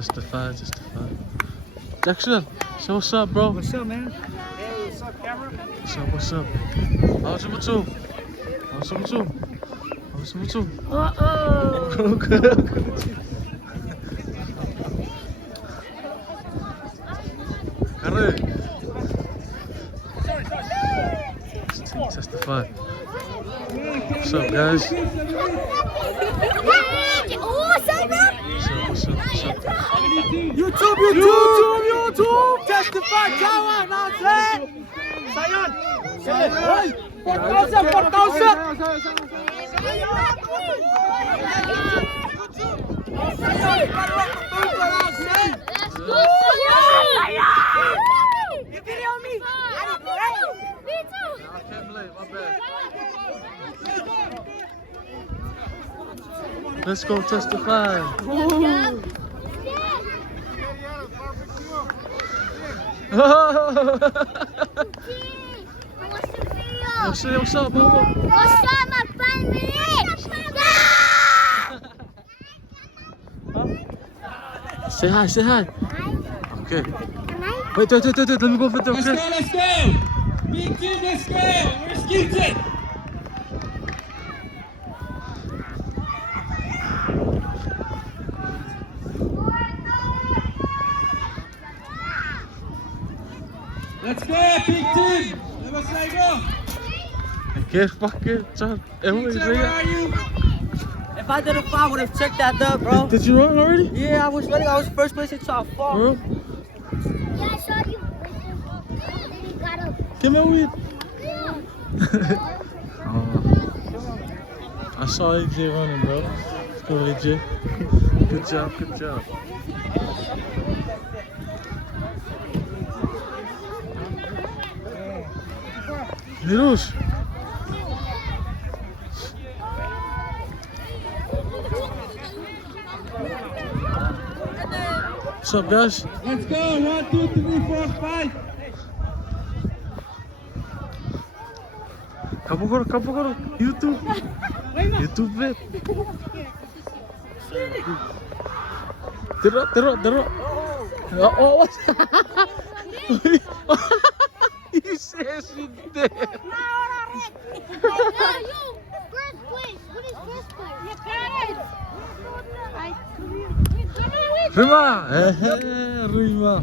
Testify. Jackson, say what's up, bro. What's up, man? Hey, what's up, camera? What's up? How's it too? Kare. Testify. What's up, guys? What's up? YouTube! Testify, Jawa, Nazareth! Sayon! Hey! 4,000! You video me? Me too! I can't believe, my bad. Let's go testify. What's up, bro? What's up, my family? Say hi. Okay. Wait, let me go for the Let's go! Me too, let's go! Where's Chuukese? Let's go, big team! Let's go! Get fucking John. Where are you? If I did a fall, I would have checked that up, bro. Did you run already? Yeah, I was ready. I was first place in top 4. Bro, Yeah, I saw you. Then you got up. give me a weed. I saw AJ running, bro. Let's go, AJ. Good job. Nirush. What's up, guys? Let's go! 1, 2, 3, 4, 5! Kapo. YouTube it. Teruk. Oh, what? You said she did. No, you. First place. What is first place? You got it. Rima. Rima.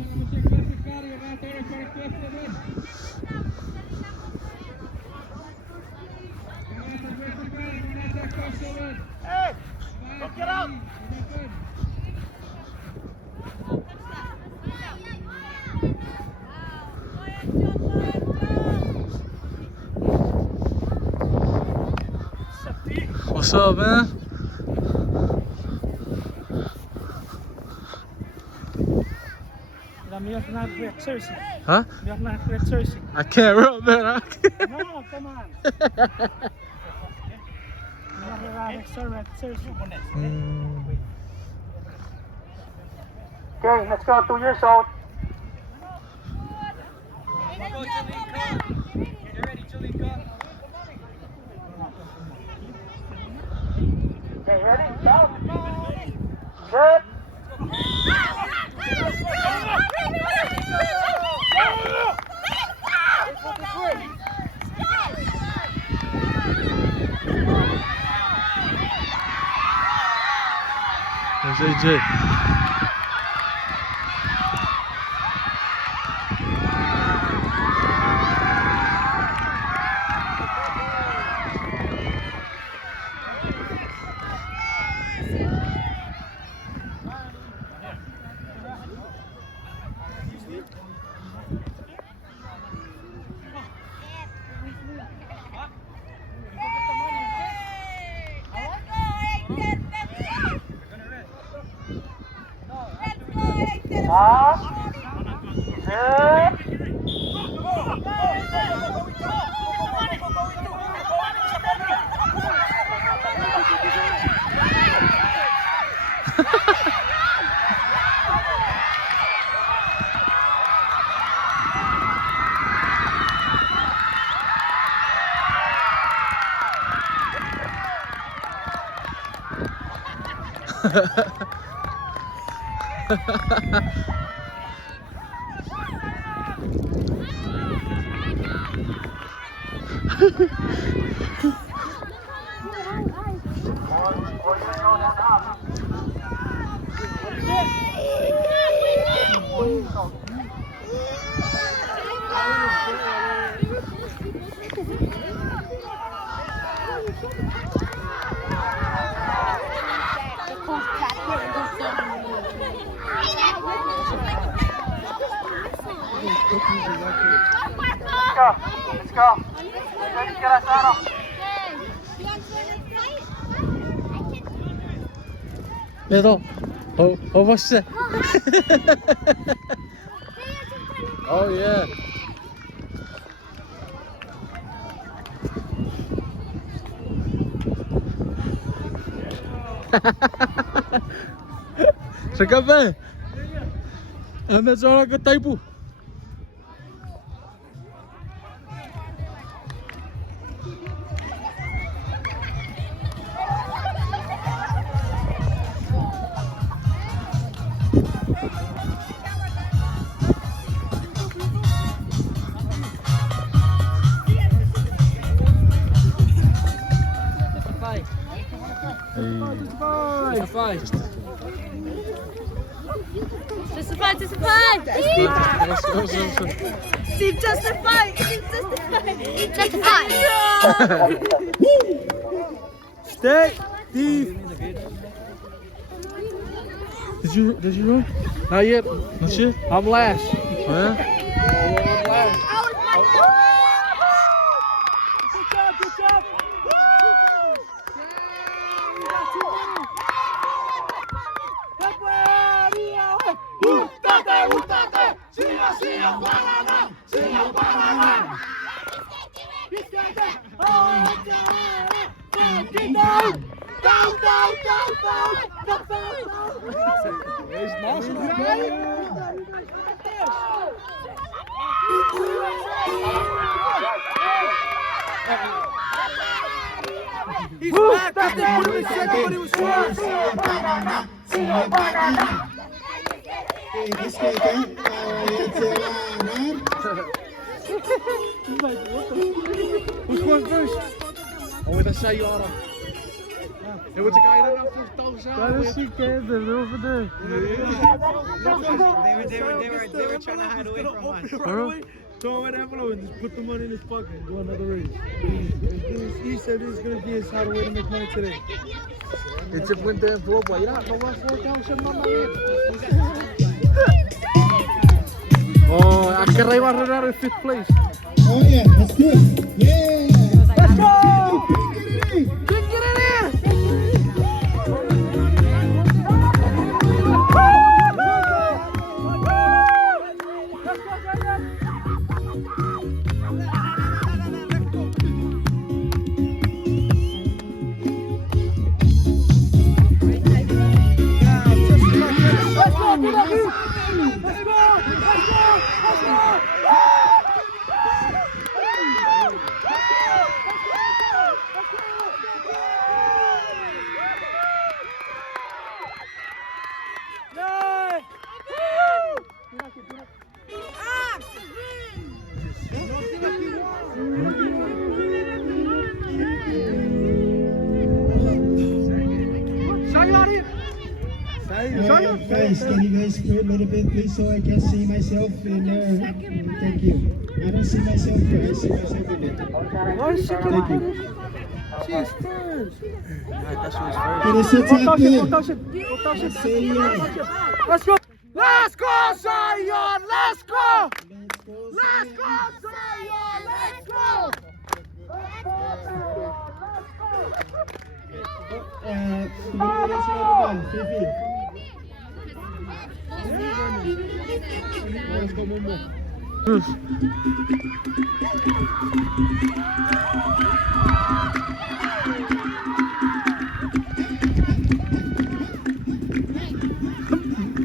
Hey! Don't get out! What's up, man? Huh? I can't run, man. No, come on. Okay, let's go. 2 years old. Okay, ready? Go. Good. There's AJ. Let's go. Ready to get us out. 얘도 어버씨. Oh yeah. 잠깐만. 나 저랑 그 타이프. Justify. Steve, justify. Stay, Steve. Did you know? Not yet. No shit. I'm last. Oh, yeah? Good job. He's back. That's the only second, but he was first. Who's going first? Oh, with a sayonara. It was a guy that got first thousand. That is Chuukese, they're over there. They were trying to hide away from us. Throw an envelope and just put the money in his pocket and go another race. He said this is going to be his hard way to make money today. It's a winter envelope. Why not? No one 4,000 mama. Oh, I can ride around in 5th place. Oh yeah, that's good. Yeah. Let's go! Guys, can you guys spread a little bit, please, so I can see myself in there? Thank you. I don't see myself here. I see myself in there. Thank you. She's first. Can I sit up there? Let's go. Let's go, Zion. Let's go. Let's go, Zion. Let's go.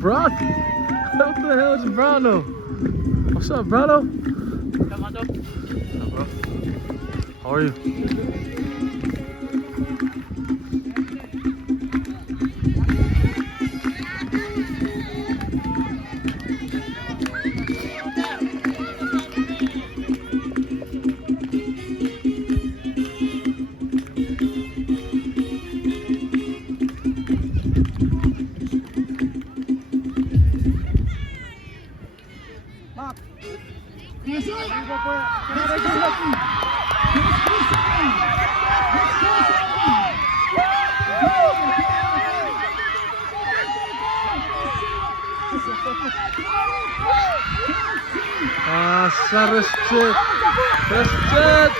Brock? What the hell is Brano? What's up, Brano? What's up, bro? How are you? wreszcie! Wreszcie!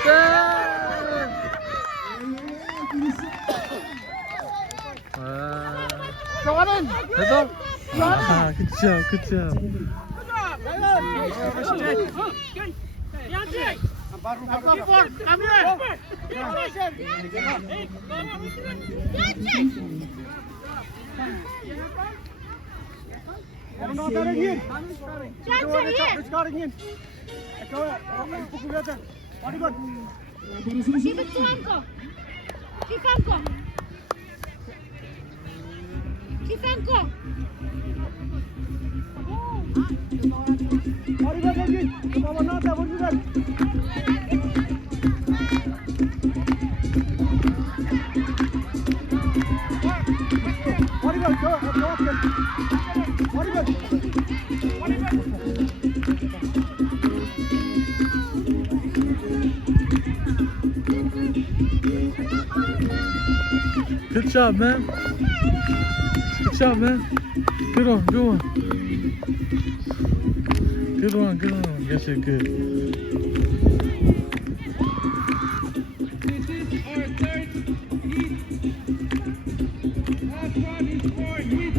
Ito? Good job, good job. Good job, man. Good job, man. Good one, good one. Good one, good one. Yes, you're good. This is our third hit. Last one is for hit.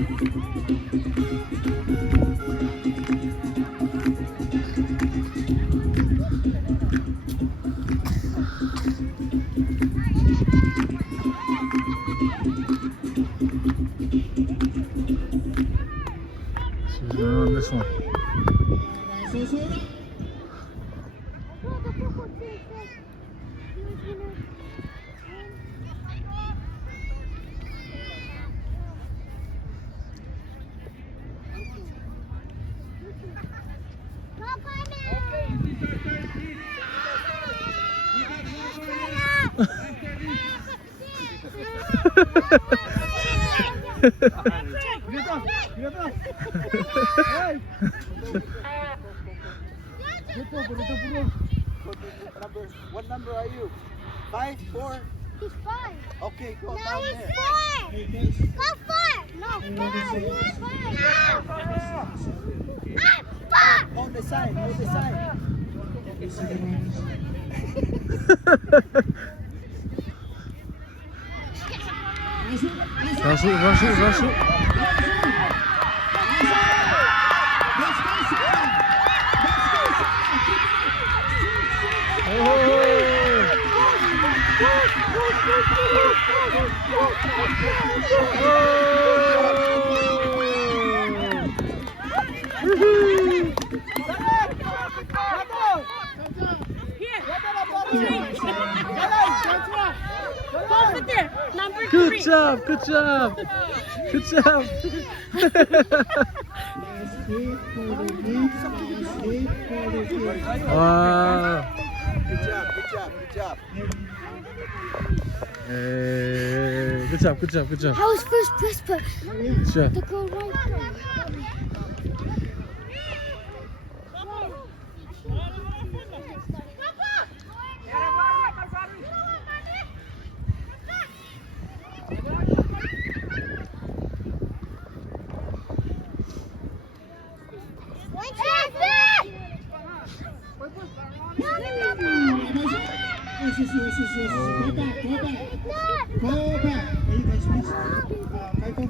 She's on this one. What number are you? 5, 4? He's 5. Okay, go No, down he's there. 4. Go 4. No, 5. He's 5. I'm 4. Hold the sign, hold the sign. Rush it, rush it, rush it. Good job, good job. Good job. Wow. Good job, good job, good job. Hey, good job, good job, good job. I was first press, but Good job. the girl right there. Go back. Can you guys please? Michael.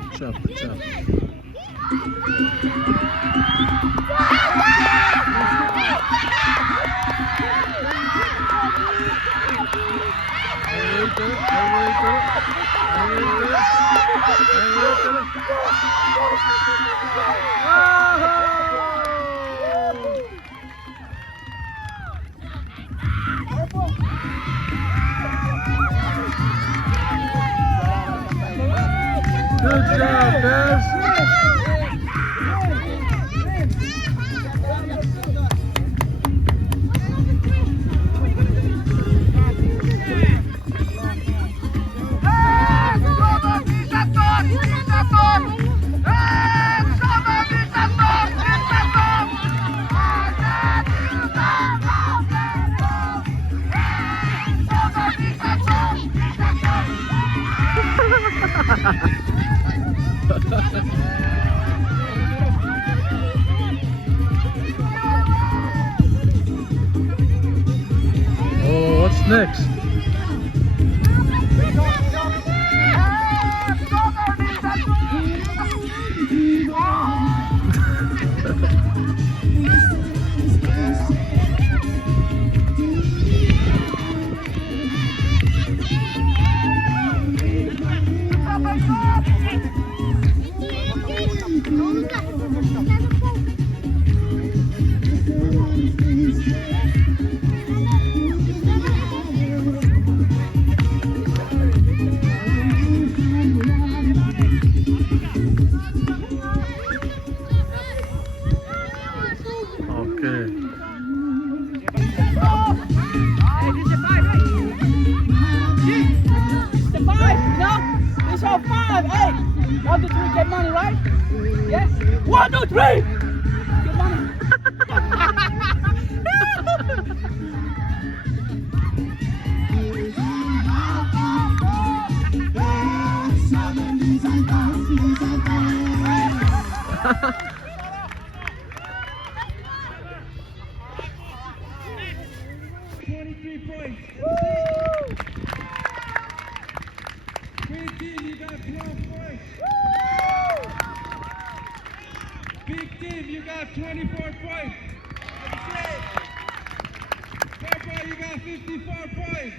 Good job, good job. Good job, guys. Hey, Oh, what's next? Okay. The five, no? It's all five. Hey, 1, 2, 3, get money, right? Yes. 1, 2, 3. Get money. Green team, you got 12 points. Big team, you got 24 points. Purple, you got 54 points.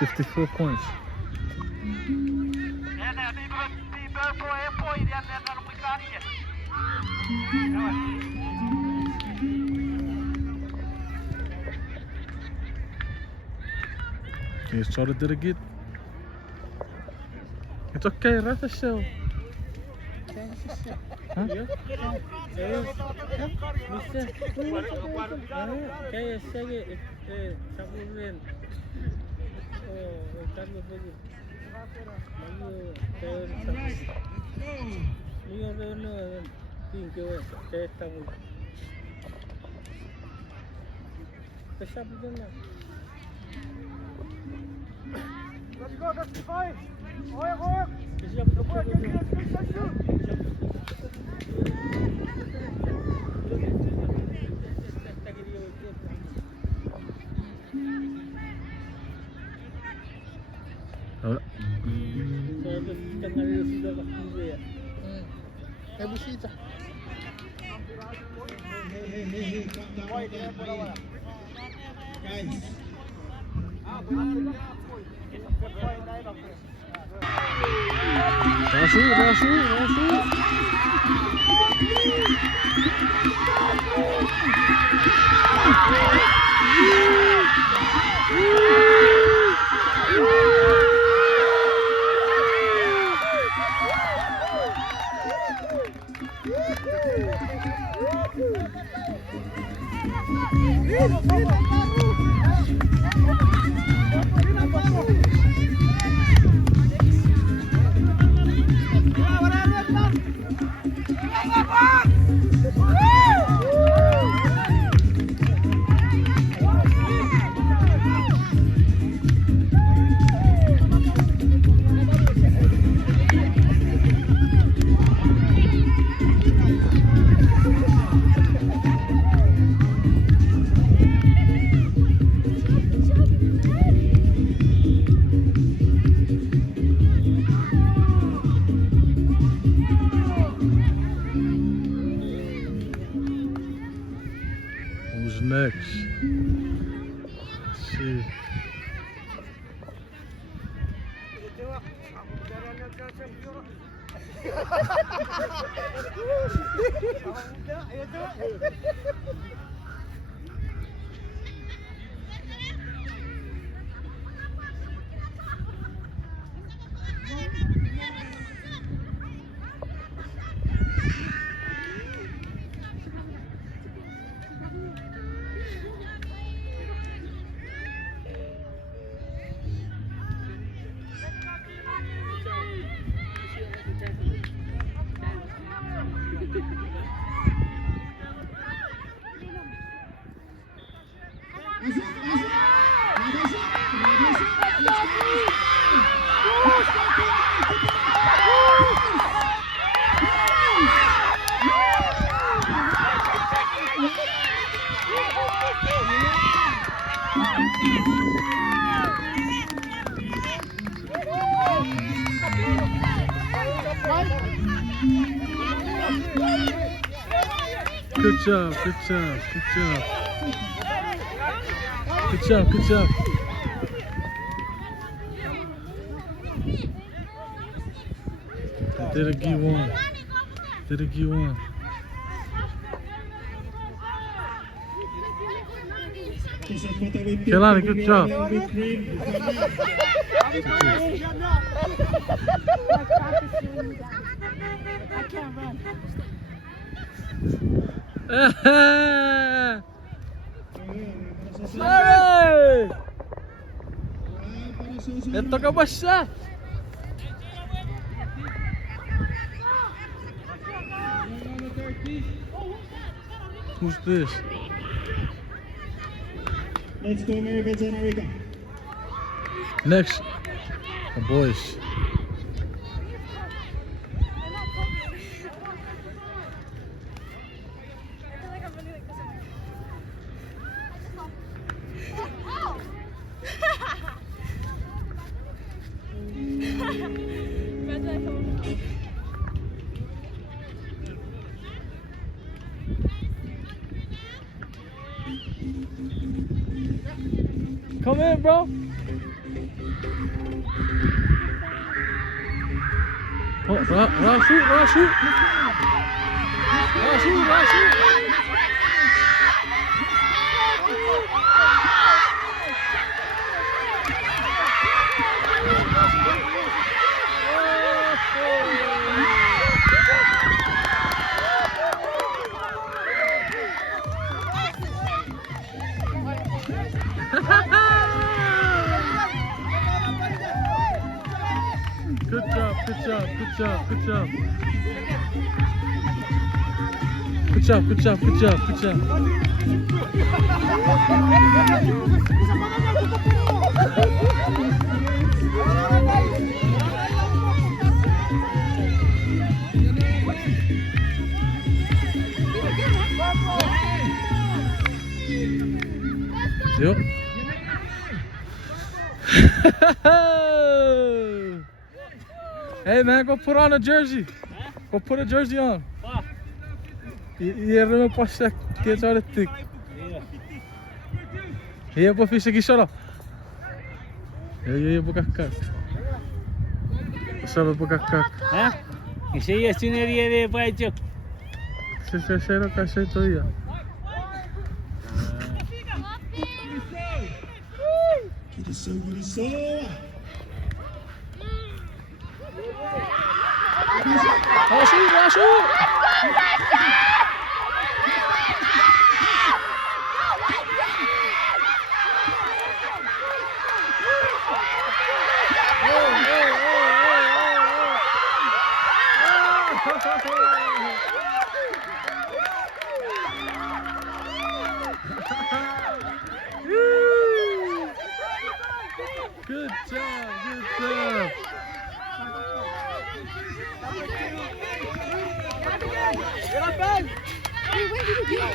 $54 points. You started it again. It's okay, right the show. Huh? Let's go, that's the five. Oh, Hey, calm down. Guys. Rasu. Who's next? Let's see. Good job, good job, good job. Good job, good job. Did a G1. Did a G1. Kelani, good job. I can't run. Sorry! Ito ka ba siya? Who's this? Let's go, Mary Generica. Next, the boys. Come in, bro. Oh, Ra shoot. Good job. Yep. Hey man, go put on a jersey. Go put a jersey on. Yerime paşak geçer ettik. Ye bu fişe gişara. Ye bu kakak. Solo bu kakak. Ha? Ese ya tiene de pacho. Se lo caché todavía. Shoot! Good job. Get up, Ben! Hey, when did you do it?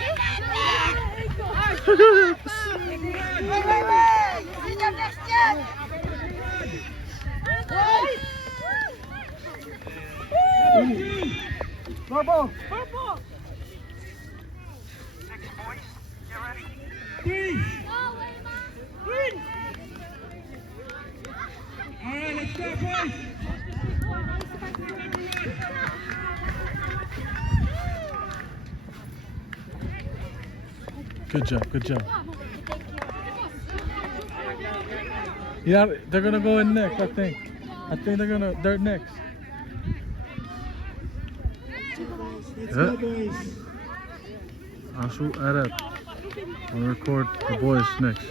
Purple! Green. All right, let's go, boys. Good job. Yeah, they're gonna go in next, I think. They're next. Let's go, boys. I'll shoot at it. I'll record the boys next.